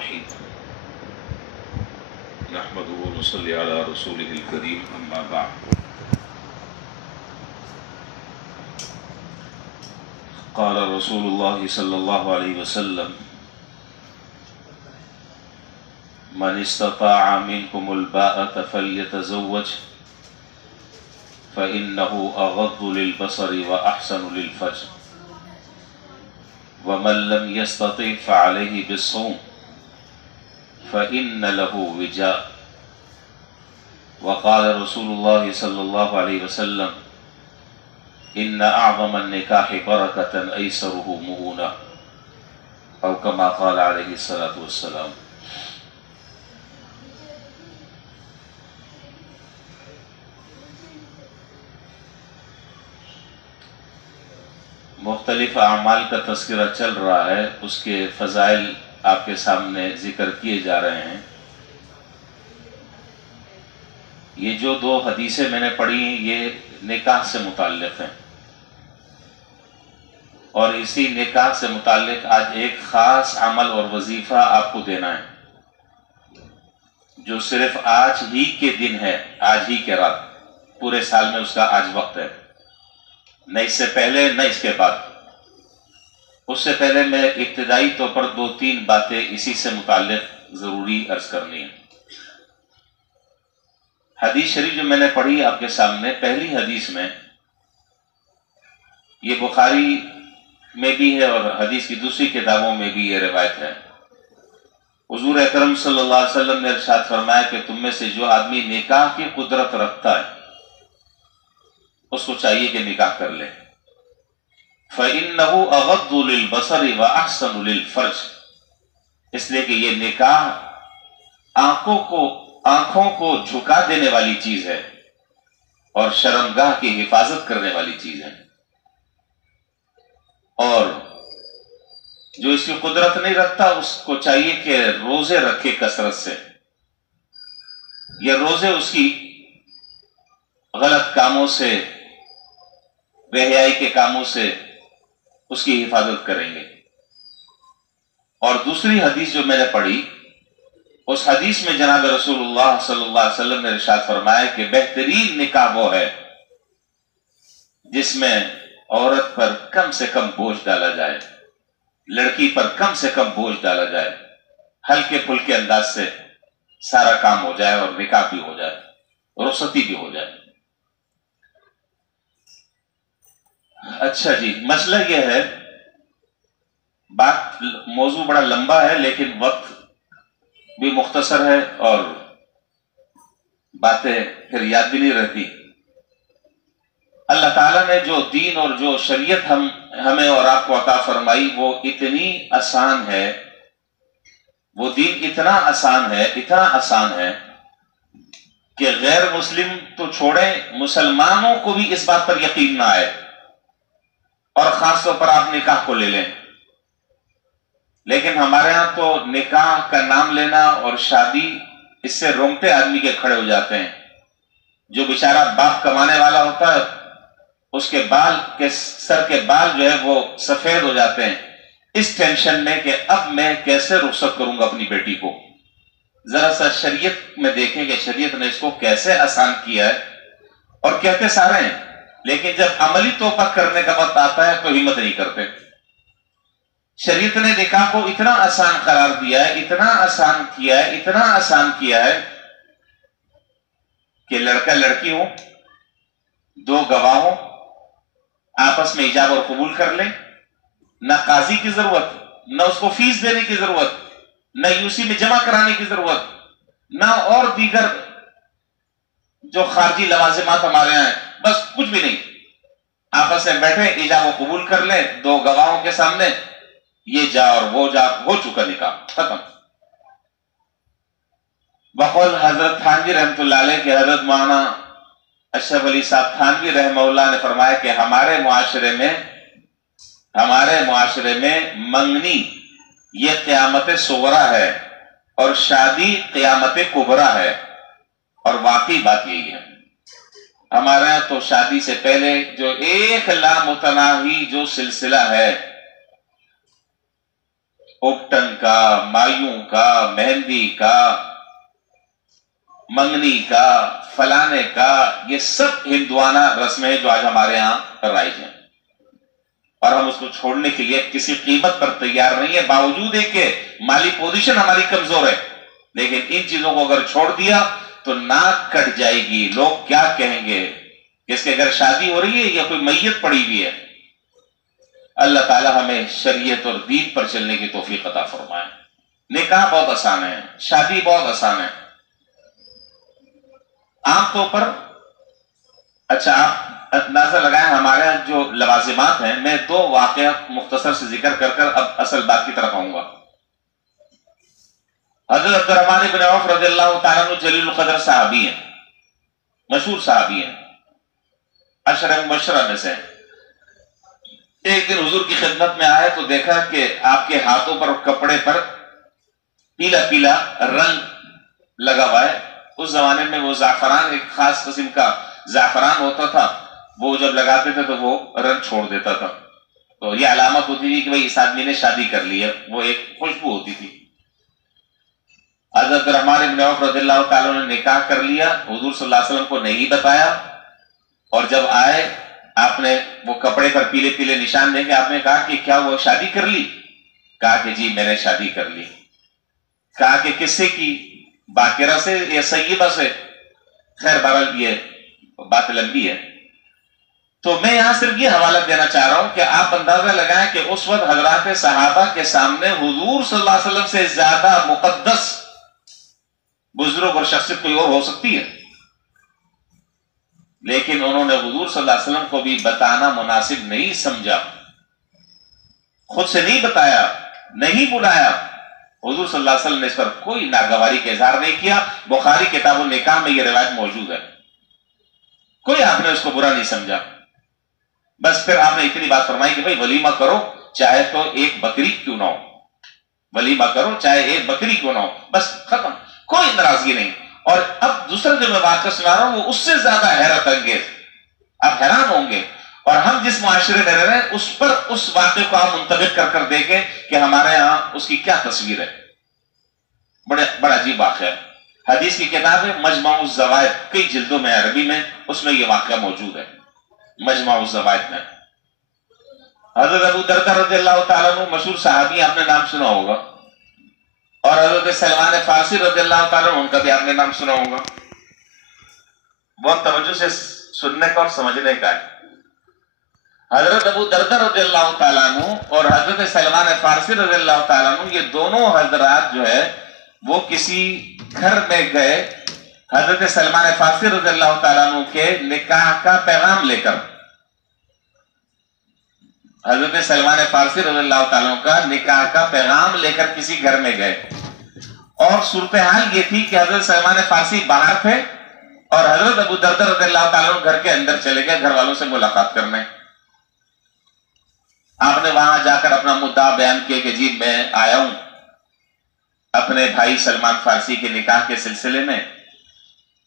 الرحيم نحمده ونصلي على رسوله الكريم أما بعد قال رسول الله صلى الله عليه وسلم من استطاع منكم الباءة فليتزوج فإنه أغض للبصر وأحسن للفرج ومن لم يستطع فعليه بالصوم فإن له وجاء وقال رسول الله صلى الله عليه وسلم إن أعظم النكاح بركة أيسره مؤونة أو كما قال عليه الصلاة والسلام. مختلف اعمال کا تذکرہ چل رہا ہے، اس کے فضائل آپ کے سامنے ذکر کیے جا رہے ہیں۔ یہ جو دو حدیثیں میں نے پڑھی ہیں یہ نکاح سے متعلق ہیں، اور اسی نکاح سے متعلق آج ایک خاص عمل اور وظیفہ آپ کو دینا ہے، جو صرف آج ہی کے دن ہے، آج ہی کے رات، پورے سال میں اس کا آج وقت ہے، نہ اس سے پہلے نہ اس کے بعد۔ اس سے پہلے میں ابتدائی طور پر دو تین باتیں اسی سے متعلق ضروری عرض کرنی ہے۔ حدیث شریف جو میں نے پڑھی آپ کے سامنے، پہلی حدیث میں، یہ بخاری میں بھی ہے اور حدیث کی دوسری کتابوں میں بھی یہ روایت ہے۔ حضور اکرم صلی اللہ علیہ وسلم نے ارشاد فرمایا کہ تم میں سے جو آدمی نکاح کی قدرت رکھتا ہے اس کو چاہیے کہ نکاح کر لے۔ فَإِنَّهُ أَغَضُّ لِلْبَصَرِ وَأَحْسَنُ لِلْفَرْجِ، اس لیے کہ یہ نکاح آنکھوں کو جھکا دینے والی چیز ہے اور شرمگاہ کی حفاظت کرنے والی چیز ہے، اور جو اس کی قدرت نہیں رکھتا اس کو چاہیے کہ روزے رکھے کثرت سے، یہ روزے اس کی غلط کاموں سے، بے حیائی کے کاموں سے اس کی حفاظت کریں گے۔ اور دوسری حدیث جو میں نے پڑھی، اس حدیث میں جناب رسول اللہ صلی اللہ علیہ وسلم نے ارشاد فرمایا کہ بہترین نکاح وہ ہے جس میں عورت پر کم سے کم بوجھ ڈالا جائے، لڑکی پر کم سے کم بوجھ ڈالا جائے، ہلکے پھلکے انداز سے سارا کام ہو جائے اور نکاح بھی ہو جائے، رخصتی بھی ہو جائے۔ اچھا جی، مسئلہ یہ ہے، موضوع بڑا لمبا ہے لیکن وقت بھی مختصر ہے اور باتیں پھر یاد بھی نہیں رہتی۔ اللہ تعالیٰ نے جو دین اور جو شریعت ہمیں اور آپ کو عطا فرمائی وہ اتنی آسان ہے، وہ دین اتنا آسان ہے کہ غیر مسلم تو چھوڑیں، مسلمانوں کو بھی اس بات پر یقین نہ آئے، اور خاص طور پر آپ نکاح کو لے لیں۔ لیکن ہمارے ہاں تو نکاح کا نام لینا اور شادی، اس سے رونگٹے آدمی کے کھڑے ہو جاتے ہیں۔ جو بیچارہ باپ کمانے والا ہوتا ہے اس کے سر کے بال جو ہے وہ سفید ہو جاتے ہیں اس ٹینشن میں کہ اب میں کیسے رخصت کروں گا اپنی بیٹی کو۔ ذرا سا شریعت میں دیکھیں کہ شریعت نے اس کو کیسے آسان کیا ہے، اور کہتے سارے ہیں لیکن جب عملی طور پر کرنے کا وقت آتا ہے تو ہمت نہیں کرتے۔ شریعت نے نکاح کو اتنا آسان قرار دیا ہے، اتنا آسان کیا ہے کہ لڑکا لڑکی ہو، دو گواہ ہوں، آپس میں ایجاب اور قبول کر لیں، نہ قاضی کی ضرورت، نہ اس کو فیس دینے کی ضرورت، نہ یوسی میں جمع کرانے کی ضرورت، نہ اور دیگر جو خارجی لوازمات ہمارے یہاں ہیں، بس کچھ بھی نہیں، آپس میں بیٹھے ایجاب و قبول کر لیں، دو گواہوں کے سامنے یہ جا اور وہ جا، ہو چکا نکاح، ختم۔ بقول حضرت تھانوی رحمۃ اللہ علیہ کہ حضرت مولانا اشرف علی صاحب تھانوی رحمہ اللہ نے فرمایا کہ ہمارے معاشرے میں منگنی یہ قیامت صغرا ہے اور شادی قیامت کبرا ہے، اور واقعی بات یہی ہے۔ ہمارے یہاں تو شادی سے پہلے جو ایک لامتناہی جو سلسلہ ہے اوپٹن کا، مایوں کا، مہندی کا، منگنی کا، فلانے کا، یہ سب ہندوانہ رسمیں ہیں جو آج ہمارے ہاں رائج ہیں، اور ہم اس کو چھوڑنے کے لیے کسی قیمت پر تیار نہیں ہے، باوجود ہے کہ مالی پوزیشن ہماری کمزور ہے، لیکن ان چیزوں کو اگر چھوڑ دیا تو ناک کٹ جائے گی، لوگ کیا کہیں گے، اس کے اگر شادی ہو رہی ہے یا کوئی میت پڑی ہوئی ہے۔ اللہ تعالی ہمیں شریعت اور دین پر چلنے کی توفیق عطا فرمائے۔ نکاح بہت آسان ہے، شادی بہت آسان ہے۔ عام طور پر اچھا آپ اندازہ لگائیں ہمارے یہاں جو لوازمات ہیں، میں دو واقعات مختصر سے ذکر کر کر اب اصل بات کی طرف آؤں گا۔ حضرت عبد الرحمن بن عوف رضی اللہ تعالیٰ عنہ جلیل القدر صحابی ہیں، مشہور صحابی ہیں، عشرہ مبشرہ میں سے۔ ایک دن حضور کی خدمت میں آئے تو دیکھا کہ آپ کے ہاتھوں پر اور کپڑے پر پیلا پیلا رنگ لگا ہوا ہے۔ اس زمانے میں وہ زعفران، ایک خاص قسم کا زعفران ہوتا تھا، وہ جب لگاتے تھے تو وہ رنگ چھوڑ دیتا تھا، تو یہ علامت ہوتی تھی کہ بھئی اس آدمی نے شادی کر لی ہے، وہ ایک خوشبو ہوتی تھی۔ حضرت الرحمن بن عوف رضی اللہ تعالیٰ نے نکاح کر لیا، حضور صلی اللہ علیہ وسلم کو نہیں بتایا، اور جب آئے آپ نے وہ کپڑے پر پیلے پیلے نشان دیکھے، آپ نے کہا کہ کیا وہ شادی کر لی؟ کہا کہ جی میں نے شادی کر لی۔ کہا کہ کس سے کی؟ باقرہ سے یا سیبہ سے؟ خیر بہرحال یہ بات لمبی ہے، تو میں یہاں صرف یہ حوالہ دینا چاہ رہا ہوں کہ آپ اندازہ لگائیں کہ اس وقت حضرات صحابہ کے سامنے حضور صلی اللہ علیہ وسلم سے زیادہ مقدس بزرگ اور شخصیت کوئی اور ہو سکتی ہے، لیکن انہوں نے حضور صلی اللہ علیہ وسلم کو بھی بتانا مناسب نہیں سمجھا، خود سے نہیں بتایا، نہیں بلایا۔ حضور صلی اللہ علیہ وسلم نے اس پر کوئی ناگواری کا اظہار نہیں کیا۔ بخاری کتاب النکاح میں یہ روایت موجود ہے، کوئی آپ نے اس کو برا نہیں سمجھا۔ بس پھر آپ نے اتنی بات فرمائی کہ بھائی ولیمہ کرو، چاہے تو ایک بکری کیوں نہ ہو، ولیمہ کرو چاہے ایک بکری کیوں نہ ہو، بس ختم، کوئی ناراضگی نہیں۔ اور اب دوسرا جو میں واقعہ سنا رہا ہوں وہ اس سے زیادہ حیرت انگیز، آپ حیران ہوں گے، اور ہم جس معاشرے میں رہ رہے ہیں اس پر اس واقعے کو آپ منتخب کر کر دیکھیں کہ ہمارے ہاں اس کی کیا تصویر ہے۔ بڑا عجیب واقعہ ہے، حدیث کی کتاب ہے مجمع الزوائد، کئی جلدوں میں عربی میں، اس میں یہ واقعہ موجود ہے، مجمع الزوائد میں۔ حضرت ابو دردہ رضی اللہ تعالیٰ عنہ مشہور صحابی، آپ نے نام سنا ہوگا، اور حضرت سلمان فارسی رضی اللہ تعالیٰ عنہ، ان کا بھی آپ نے نام سنا ہوگا۔ بہت توجہ سے سننے کا اور سمجھنے کا ہے۔ حضرت ابو دردہ رضی اللہ تعالیٰ عنہ اور حضرت سلمان فارسی رضی اللہ تعالیٰ عنہ، یہ دونوں حضرات جو ہے وہ کسی گھر میں گئے حضرت سلمان فارسی رضی اللہ تعالیٰ عنہ کے نکاح کا پیغام لے کر۔ حضرت سلمان فارسی رضی اللہ تعالیٰ عنہ کا نکاح کا پیغام لے کر کسی گھر میں گئے، اور صورتحال یہ تھی کہ حضرت سلمان فارسی باہر تھے اور حضرت ابو دردہ رضی اللہ تعالیٰ عنہ گھر کے اندر چلے گئے گھر والوں سے ملاقات کرنے۔ آپ نے وہاں جا کر اپنا مدعا بیان کیا کہ جی میں آیا ہوں اپنے بھائی سلمان فارسی کے نکاح کے سلسلے میں،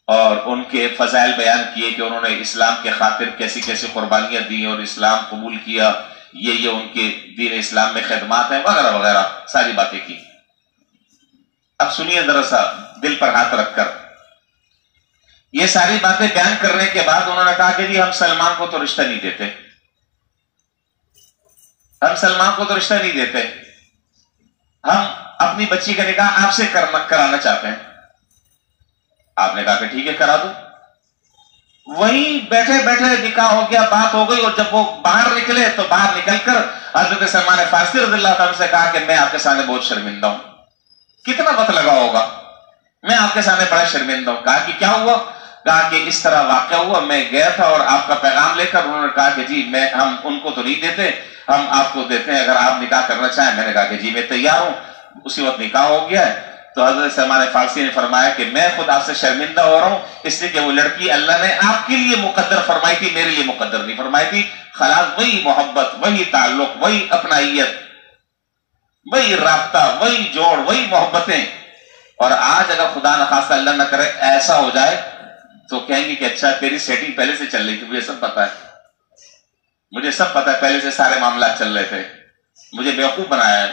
اور ان کے فضائل بیان کیے کہ انہوں نے اسلام کے خاطر کیسی کیسی قربانیاں دی اور اسلام قبول کیا، یہ ان کے دین اسلام میں خدمات ہیں وغیرہ وغیرہ، ساری باتیں کی۔ اب سنیے ذرا سا دل پر ہاتھ رکھ کر، یہ ساری باتیں بیان کرنے کے بعد انہوں نے کہا کہ جی ہم سلمان کو تو رشتہ نہیں دیتے، ہم سلمان کو تو رشتہ نہیں دیتے، ہم اپنی بچی کا نکاح آپ سے کرانا چاہتے ہیں۔ آپ نے کہا کہ ٹھیک ہے کرا دو۔ وہی بیٹھے بیٹھے نکاح ہو گیا، بات ہو گئی، اور جب وہ باہر نکلے تو باہر نکل کر حضرت سلمان فارسی رضی اللہ تعالیٰ سے کہا کہ میں آپ کے سامنے بہت شرمندہ ہوں۔ کتنا وقت لگا ہوگا، میں آپ کے سامنے بڑا شرمندہ ہوں۔ کہا کہ کیا ہوا؟ کہا کہ اس طرح واقعہ ہوا، میں گیا تھا اور آپ کا پیغام لے کر، انہوں نے کہا کہ جی ہم ان کو تو نہیں دیتے، ہم آپ کو دیتے ہیں اگر آپ نکاح کرنا چاہیں۔ میں نے کہا کہ جی میں تیار ہوں۔ اسی وقت نکاح ہو گیا ہے۔ تو حضرت سلمان فارسی نے فرمایا کہ میں خود آپ سے شرمندہ ہو رہا ہوں، اس لیے کہ وہ لڑکی اللہ نے آپ کے لیے مقدر فرمائی تھی، میرے لیے مقدر نہیں فرمائی تھی۔ خلاص وہی محبت، وہی تعلق، وہی اپنائیت، وہی رابطہ، وہی جوڑ، وہی محبتیں۔ اور آج اگر خدا نخواستہ اللہ نہ کرے ایسا ہو جائے تو کہیں گے کہ اچھا تیری سیٹنگ پہلے سے چل رہی تھی، مجھے سب پتا ہے، مجھے سب پتا ہے، پہلے سے سارے معاملات چل رہے تھے، مجھے بیوقوف بنایا ہے۔